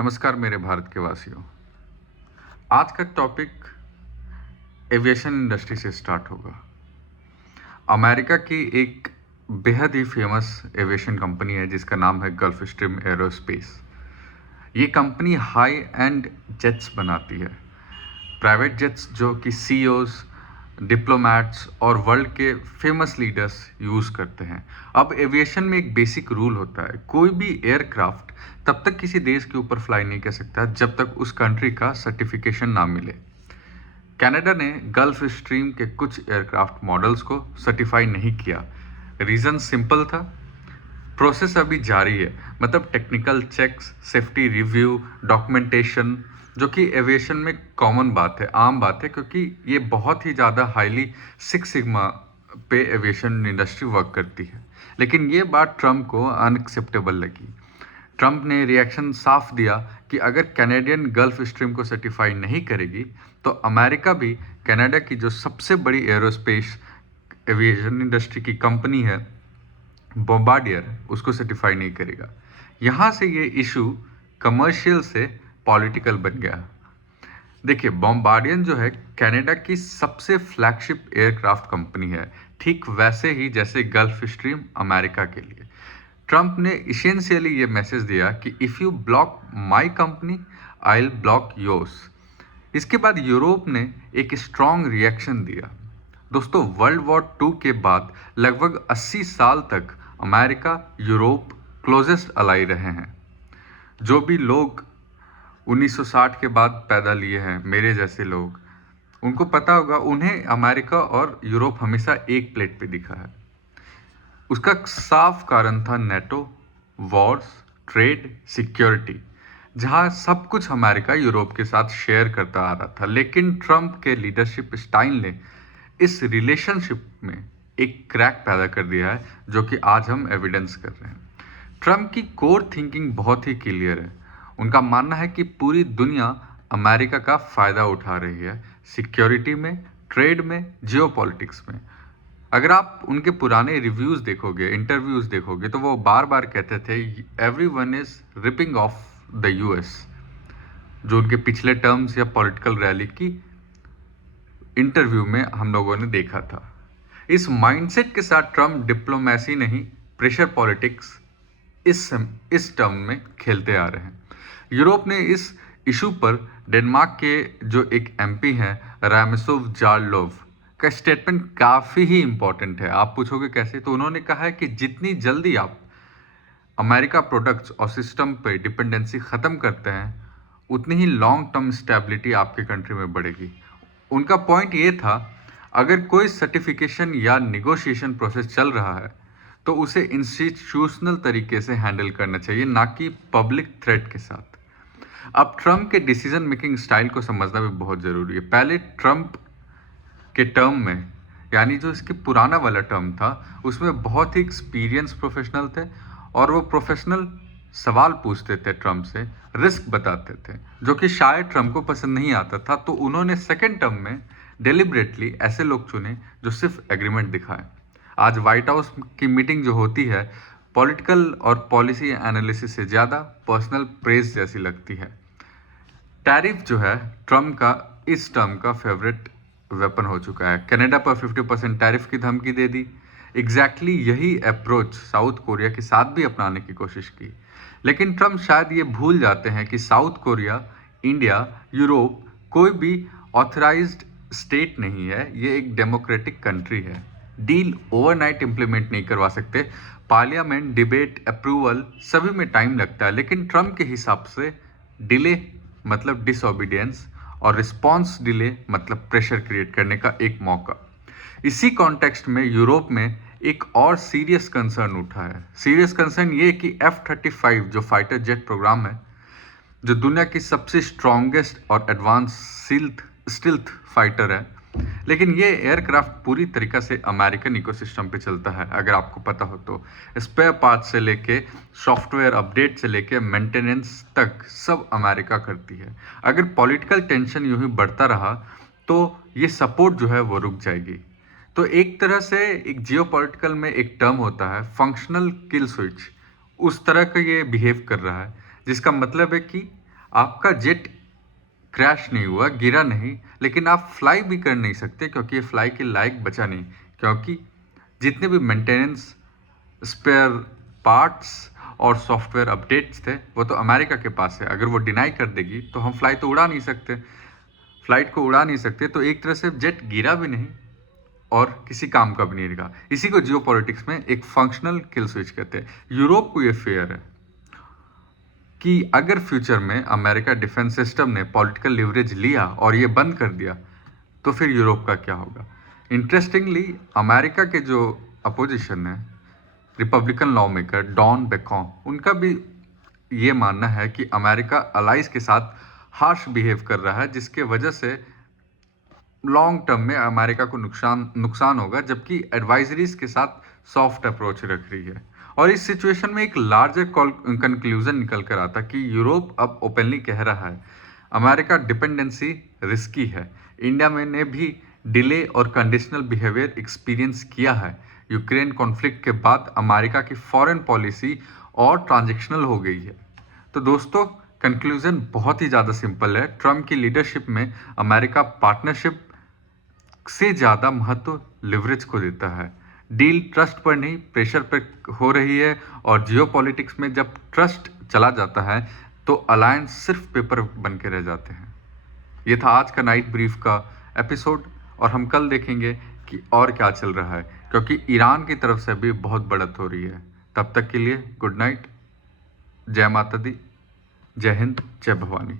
नमस्कार मेरे भारत के वासियों। आज का टॉपिक एविएशन इंडस्ट्री से स्टार्ट होगा। अमेरिका की एक बेहद ही फेमस एविएशन कंपनी है जिसका नाम है गल्फ स्ट्रीम एरोस्पेस। ये कंपनी हाई एंड जेट्स बनाती है, प्राइवेट जेट्स जो कि सीईओज, डिप्लोमैट्स और वर्ल्ड के फेमस लीडर्स यूज़ करते हैं। अब एविएशन में एक बेसिक रूल होता है, कोई भी एयरक्राफ्ट तब तक किसी देश के ऊपर फ्लाई नहीं कर सकता जब तक उस कंट्री का सर्टिफिकेशन ना मिले। कनाडा ने गल्फ स्ट्रीम के कुछ एयरक्राफ्ट मॉडल्स को सर्टिफाई नहीं किया। रीज़न सिंपल था, प्रोसेस अभी जारी है। मतलब technical checks, safety review, documentation, जो कि एविएशन में कॉमन बात है, आम बात है, क्योंकि ये बहुत ही ज़्यादा हाईली सिक्स सिग्मा पे एविएशन इंडस्ट्री वर्क करती है। लेकिन ये बात ट्रम्प को अनएक्सेप्टेबल लगी। ट्रम्प ने रिएक्शन साफ दिया कि अगर कैनेडियन गल्फ स्ट्रीम को सर्टिफाई नहीं करेगी तो अमेरिका भी कनाडा की जो सबसे बड़ी एरोस्पेस एविएशन इंडस्ट्री की कंपनी है बॉम्बार्डियर, उसको सर्टिफाई नहीं करेगा। यहाँ से ये इशू कमर्शियल से पॉलिटिकल बन गया। देखिए, बॉम्बार्डियर जो है कनाडा की सबसे फ्लैगशिप एयरक्राफ्ट कंपनी है, ठीक वैसे ही जैसे गल्फ स्ट्रीम अमेरिका के लिए। ट्रम्प ने इसेंशियली ये मैसेज दिया कि if you block my company I will block yours. इसके बाद यूरोप ने एक स्ट्रॉन्ग रिएक्शन दिया। दोस्तों, वर्ल्ड वॉर 2 के बाद लगभग 80 साल तक अमेरिका यूरोप क्लोजेस्ट अलाई रहे हैं। जो भी लोग 1960 के बाद पैदा लिए हैं, मेरे जैसे लोग, उनको पता होगा, उन्हें अमेरिका और यूरोप हमेशा एक प्लेट पे दिखा है। उसका साफ कारण था नेटो, वॉर्स, ट्रेड, सिक्योरिटी, जहां सब कुछ अमेरिका यूरोप के साथ शेयर करता आ रहा था। लेकिन ट्रम्प के लीडरशिप स्टाइल ने इस रिलेशनशिप में एक क्रैक पैदा कर दिया है, जो कि आज हम एविडेंस कर रहे हैं। ट्रम्प की कोर थिंकिंग बहुत ही क्लियर है। उनका मानना है कि पूरी दुनिया अमेरिका का फ़ायदा उठा रही है, सिक्योरिटी में, ट्रेड में, जियोपॉलिटिक्स में। अगर आप उनके पुराने रिव्यूज़ देखोगे, इंटरव्यूज़ देखोगे, तो वो बार बार कहते थे everyone is ripping off the US. जो उनके पिछले टर्म्स या पॉलिटिकल रैली की इंटरव्यू में हम लोगों ने देखा था। इस माइंडसेट के साथ ट्रम्प डिप्लोमेसी नहीं, प्रेशर पॉलिटिक्स इस टर्म में खेलते आ रहे हैं। यूरोप ने इस इशू पर डेनमार्क के जो एक एमपी हैं रामेसोव जार्लोव का स्टेटमेंट काफ़ी ही इम्पोर्टेंट है। आप पूछोगे कैसे, तो उन्होंने कहा है कि जितनी जल्दी आप अमेरिका प्रोडक्ट्स और सिस्टम पे डिपेंडेंसी ख़त्म करते हैं, उतनी ही लॉन्ग टर्म स्टेबिलिटी आपके कंट्री में बढ़ेगी। उनका पॉइंट ये था, अगर कोई सर्टिफिकेशन या निगोशिएशन प्रोसेस चल रहा है तो उसे इंस्टीट्यूशनल तरीके से हैंडल करना चाहिए, ना कि पब्लिक थ्रेट के साथ। अब ट्रम्प के डिसीजन मेकिंग स्टाइल को समझना भी बहुत ज़रूरी है। पहले ट्रम्प के टर्म में, यानी जो इसके पुराना वाला टर्म था, उसमें बहुत ही एक्सपीरियंस प्रोफेशनल थे और वो प्रोफेशनल सवाल पूछते थे ट्रम्प से, रिस्क बताते थे, जो कि शायद ट्रम्प को पसंद नहीं आता था। तो उन्होंने सेकेंड टर्म में डेलिबरेटली ऐसे लोग चुने जो सिर्फ एग्रीमेंट दिखाएं। आज व्हाइट हाउस की मीटिंग जो होती है, पॉलिटिकल और पॉलिसी एनालिसिस से ज़्यादा पर्सनल प्रेज जैसी लगती है। टैरिफ जो है ट्रम्प का इस टर्म का फेवरेट वेपन हो चुका है। कनाडा पर 50% टैरिफ की धमकी दे दी। एग्जैक्टली यही अप्रोच साउथ कोरिया के साथ भी अपनाने की कोशिश की। लेकिन ट्रम्प शायद ये भूल जाते हैं कि साउथ कोरिया, इंडिया, यूरोप कोई भी ऑथराइज्ड स्टेट नहीं है। ये एक डेमोक्रेटिक कंट्री है। डील ओवरनाइट इम्प्लीमेंट नहीं करवा सकते। पार्लियामेंट, डिबेट, अप्रूवल सभी में टाइम लगता है। लेकिन ट्रम्प के हिसाब से डिले मतलब डिसओबीडियंस और रिस्पॉन्स डिले मतलब प्रेशर क्रिएट करने का एक मौका। इसी कॉन्टेक्स्ट में यूरोप में एक और सीरियस कंसर्न उठा है। सीरियस कंसर्न ये कि F-35 जो फाइटर जेट प्रोग्राम है, जो दुनिया की सबसे स्ट्रॉन्गेस्ट और एडवांस स्टिल्थ फाइटर है, लेकिन ये एयरक्राफ्ट पूरी तरीक़ा से अमेरिकन इकोसिस्टम पे चलता है। अगर आपको पता हो तो स्पेयर पार्ट्स से लेके सॉफ्टवेयर अपडेट से लेके मेंटेनेंस तक सब अमेरिका करती है। अगर पॉलिटिकल टेंशन यूं ही बढ़ता रहा तो ये सपोर्ट जो है वो रुक जाएगी। तो एक तरह से एक जियोपॉलिटिकल में एक टर्म होता है फंक्शनल किल स्विच, उस तरह का ये बिहेव कर रहा है, जिसका मतलब है कि आपका जेट क्रैश नहीं हुआ, गिरा नहीं, लेकिन आप फ्लाई भी कर नहीं सकते क्योंकि ये फ्लाई के लायक बचा नहीं, क्योंकि जितने भी मेंटेनेंस, स्पेयर पार्ट्स और सॉफ्टवेयर अपडेट्स थे वो तो अमेरिका के पास है। अगर वो डिनाई कर देगी तो हम फ्लाइट तो उड़ा नहीं सकते, फ्लाइट को उड़ा नहीं सकते, तो एक तरह से जेट गिरा भी नहीं और किसी काम का भी नहीं रहा। इसी को जियो पॉलिटिक्स में एक फंक्शनल किल स्विच कहते हैं। यूरोप को ये फेयर है कि अगर फ्यूचर में अमेरिका डिफेंस सिस्टम ने पॉलिटिकल लिवरेज लिया और ये बंद कर दिया तो फिर यूरोप का क्या होगा। इंटरेस्टिंगली अमेरिका के जो अपोजिशन है, रिपब्लिकन लॉ मेकर डॉन बेकॉम, उनका भी ये मानना है कि अमेरिका अलाइज के साथ हार्श बिहेव कर रहा है, जिसके वजह से लॉन्ग टर्म में अमेरिका को नुकसान होगा, जबकि एडवाइजरीज के साथ सॉफ्ट अप्रोच रख रही है। और इस सिचुएशन में एक लार्जर कंक्लूजन निकल कर आता कि यूरोप अब ओपनली कह रहा है अमेरिका डिपेंडेंसी रिस्की है। इंडिया में ने भी डिले और कंडीशनल बिहेवियर एक्सपीरियंस किया है। यूक्रेन कॉन्फ्लिक्ट के बाद अमेरिका की फॉरेन पॉलिसी और ट्रांजैक्शनल हो गई है। तो दोस्तों, कंक्लूजन बहुत ही ज़्यादा सिंपल है। ट्रम्प की लीडरशिप में अमेरिका पार्टनरशिप से ज़्यादा महत्व लिवरेज को देता है। डील ट्रस्ट पर नहीं, प्रेशर पर हो रही है, और जियोपॉलिटिक्स में जब ट्रस्ट चला जाता है तो अलायंस सिर्फ पेपर बन के रह जाते हैं। ये था आज का नाइट ब्रीफ का एपिसोड, और हम कल देखेंगे कि और क्या चल रहा है, क्योंकि ईरान की तरफ से भी बहुत बढ़त हो रही है। तब तक के लिए गुड नाइट, जय माता दी, जय हिंद, जय भवानी।